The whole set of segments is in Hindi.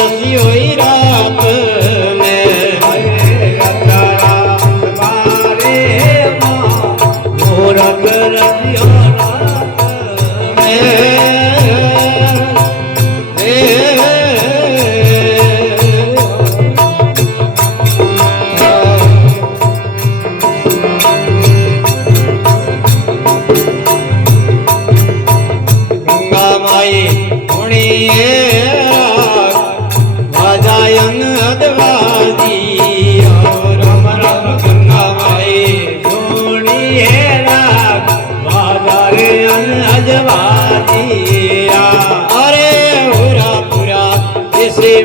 रसियो रात में मूरख रसियो रात में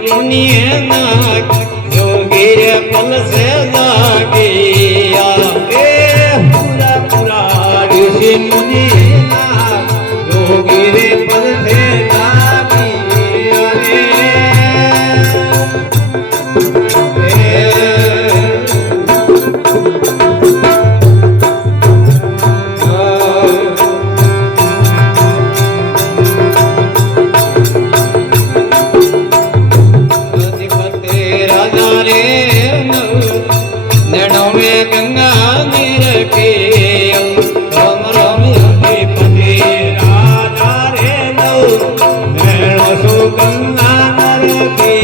मुनिए नाक जोगिर पल से जागिया पूरा पूरा ऋषि मुनि नाक जोगिर पल से जागिया गंगा नीर के राम राम अधिपति राजा रे नौ नैनो सु गंगा नर के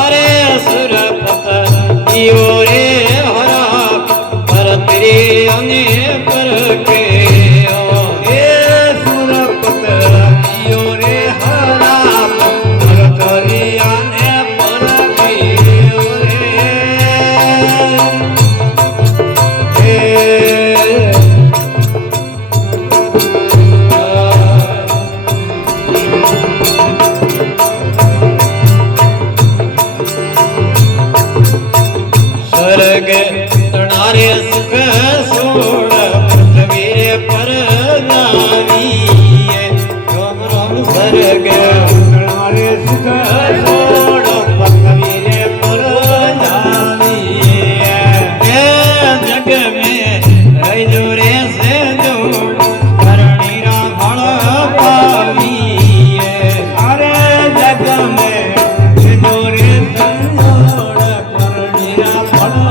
अरे सुरपत इयो रे हरा पर तेरे अने पर के सुरपत इयो रे हरा पर तेरे अने पर के स्वर्ग तणारे सुख सोड़ पृथ्वी पर जानिए राम राम स्वर्ग तणारे सुख सोड़ पृथ्वी पर जानिए जग में रजोरे से जोड़ करणी रावण पाविए अरे जग में रजोरे से जोड़ करणी रावण